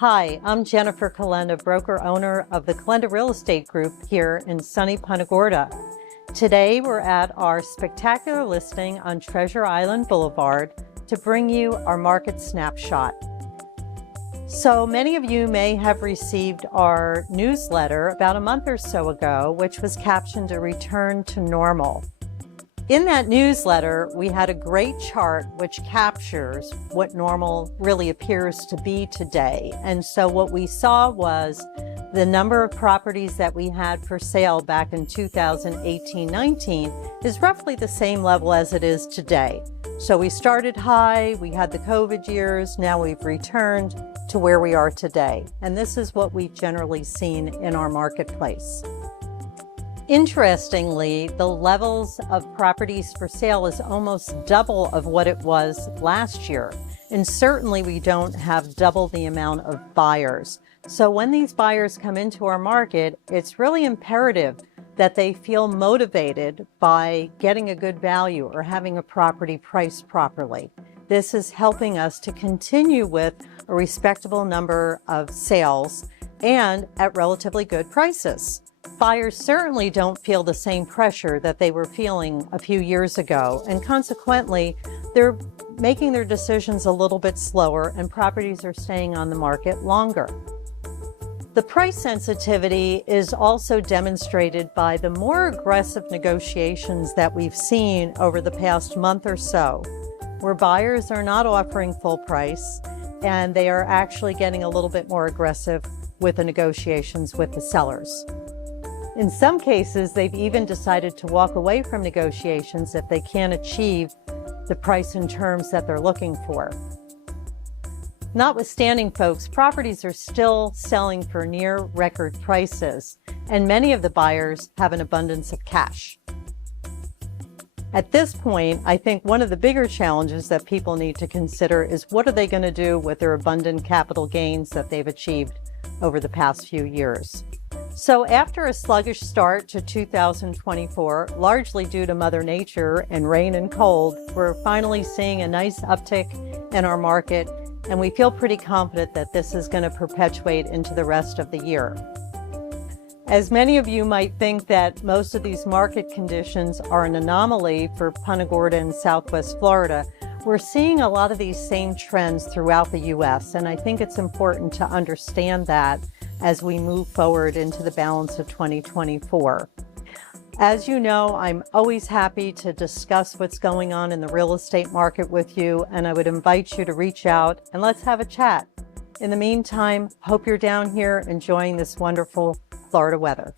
Hi, I'm Jennifer Calenda, broker-owner of the Calenda Real Estate Group here in sunny Punta Gorda. Today we're at our spectacular listing on Treasure Island Boulevard to bring you our market snapshot. So many of you may have received our newsletter about a month or so ago, which was captioned "A Return to Normal." In that newsletter, we had a great chart which captures what normal really appears to be today. And so what we saw was the number of properties that we had for sale back in 2018-19 is roughly the same level as it is today. So we started high, we had the COVID years, now we've returned to where we are today. And this is what we've generally seen in our marketplace. Interestingly, the levels of properties for sale is almost double of what it was last year. And certainly we don't have double the amount of buyers. So when these buyers come into our market, it's really imperative that they feel motivated by getting a good value or having a property priced properly. This is helping us to continue with a respectable number of sales and at relatively good prices. Buyers certainly don't feel the same pressure that they were feeling a few years ago, and consequently, they're making their decisions a little bit slower and properties are staying on the market longer. The price sensitivity is also demonstrated by the more aggressive negotiations that we've seen over the past month or so, where buyers are not offering full price and they are actually getting a little bit more aggressive with the negotiations with the sellers. In some cases, they've even decided to walk away from negotiations if they can't achieve the price and terms that they're looking for. Notwithstanding, folks, properties are still selling for near record prices, and many of the buyers have an abundance of cash. At this point, I think one of the bigger challenges that people need to consider is what are they going to do with their abundant capital gains that they've achieved over the past few years. So after a sluggish start to 2024, largely due to Mother Nature and rain and cold, we're finally seeing a nice uptick in our market, and we feel pretty confident that this is going to perpetuate into the rest of the year. As many of you might think that most of these market conditions are an anomaly for Punta Gorda and Southwest Florida, we're seeing a lot of these same trends throughout the U.S., and I think it's important to understand that as we move forward into the balance of 2024. As you know, I'm always happy to discuss what's going on in the real estate market with you, and I would invite you to reach out and let's have a chat. In the meantime, hope you're down here enjoying this wonderful Florida weather.